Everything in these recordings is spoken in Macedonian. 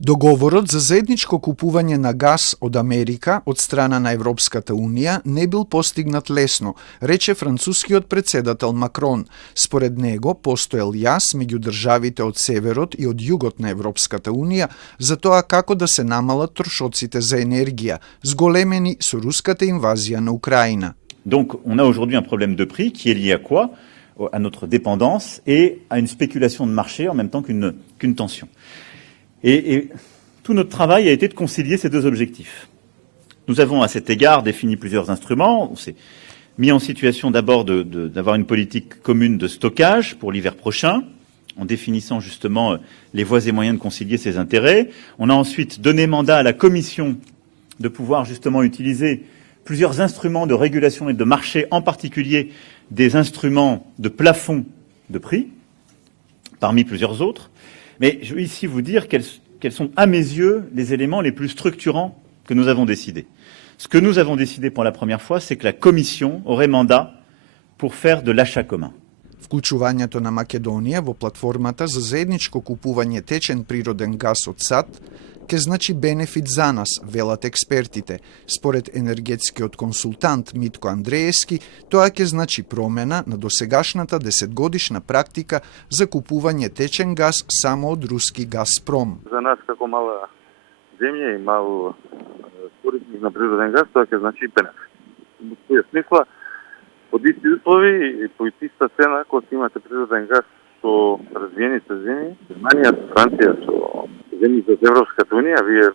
Договорот за заедничко купување на газ од Америка од страна на Европската Унија не бил постигнат лесно, рече францускиот председател Макрон. Според него постоел јас меѓу државите од северот и од југот на Европската Унија за тоа како да се намалат трошоците за енергија, зголемени со руската инвазија на Украина. Donc on a aujourd'hui un problème de prix qui est lié à quoi? À notre dépendance et à une spéculation de marché en même temps qu'une tension. Et tout notre travail a été de concilier ces deux objectifs. Nous avons à cet égard défini plusieurs instruments. On s'est mis en situation d'abord d'avoir une politique commune de stockage pour l'hiver prochain, en définissant justement les voies et moyens de concilier ces intérêts. On a ensuite donné mandat à la Commission de pouvoir justement utiliser plusieurs instruments de régulation et de marché, en particulier des instruments de plafond de prix, parmi plusieurs autres. Mais je veux ici vous dire quels sont, à mes yeux, les éléments les plus structurants que nous avons décidés. Ce que nous avons décidé pour la première fois, c'est que la Commission aurait mandat pour faire de l'achat commun. Вклучувањето на Македонија во платформата за заедничко купување течен природен газ од САД ке значи бенефит за нас, велат експертите. Според енергетскиот консултант Митко Андреевски, тоа ке значи промена на досегашната 10-годишна практика за купување течен газ само од руски Газпром. За нас како мала земја и мал корисник на природен газ, тоа ке значи бенефит. Во тој смисла, под исти услови и по иста цена, кога имате природен газ со развиените земји, Германија, Франција, со земјите од Европската Унија, вие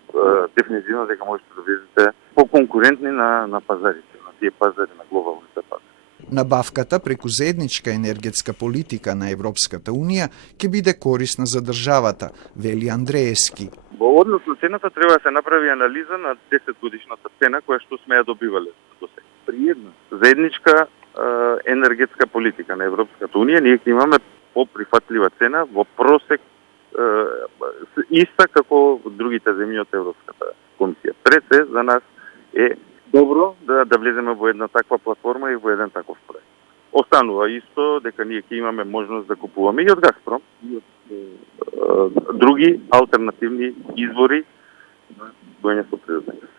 дефинитивно дека можете да бидете поконкурентни на пазарите, на тие пазари, на глобалните пазари. Набавката преку заедничка енергетска политика на Европската Унија ќе биде корисна за државата, вели Андреевски. Во однос на цената треба да се направи анализа на 10-годишната цена која што сме ја добивале до сега. При една заедничка енергетска политика на Европската Унија ние ќе имаме поприфатлива цена во просек иста како другите земји од Европската комисија. Пред се за нас е добро да влеземе во една таква платформа и во еден таков проект. Останува исто дека ние ќе имаме можност да купуваме и од Газпром, и од други алтернативни извори на доаѓање со природен газ.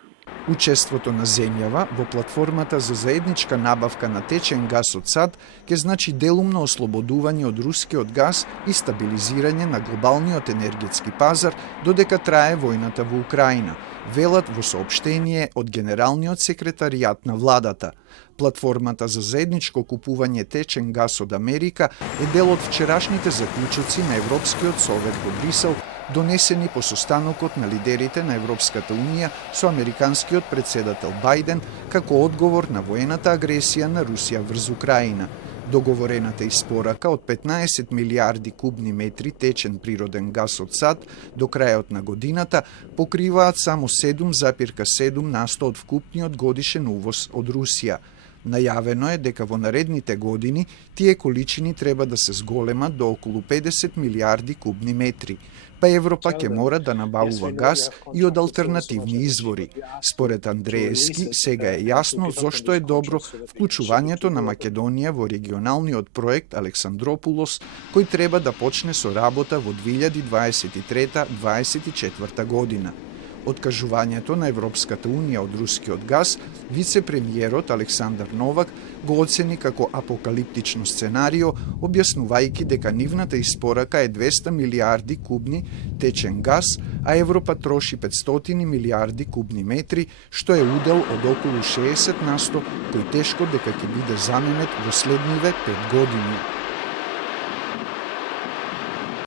Учеството на земјава во платформата за заедничка набавка на течен газ од САД ќе значи делумно ослободување од рускиот газ и стабилизирање на глобалниот енергетски пазар додека трае војната во Украина, велат во соопштение од Генералниот секретаријат на владата. Платформата за заедничко купување течен газ од Америка е дел од вчерашните заклучоци на Европскиот совет во Брисел, донесени по состанокот на лидерите на Европската Унија со американскиот председател Бајден како одговор на воената агресија на Русија врз Украина. Договорената испорака од 15 милиарди кубни метри течен природен газ од САД до крајот на годината покриваат само 7,7% од вкупниот годишен увоз од Русија. Најавено е дека во наредните години тие количини треба да се зголемат до околу 50 милиарди кубни метри, па Европа ќе мора да набавува газ и од алтернативни извори. Според Андреевски, сега е јасно зошто е добро вклучувањето на Македонија во регионалниот проект Александропулос, кој треба да почне со работа во 2023-2024 година. Откажувањето на Европската Унија од рускиот газ, вице-премиерот Александар Новак го оцени како апокалиптично сценарио, објаснувајќи дека нивната испорака е 200 милиарди кубни течен газ, а Европа троши 500 милиарди кубни метри, што е удел од околу 60%, кој тешко дека ќе биде заменет во следниве 5 години.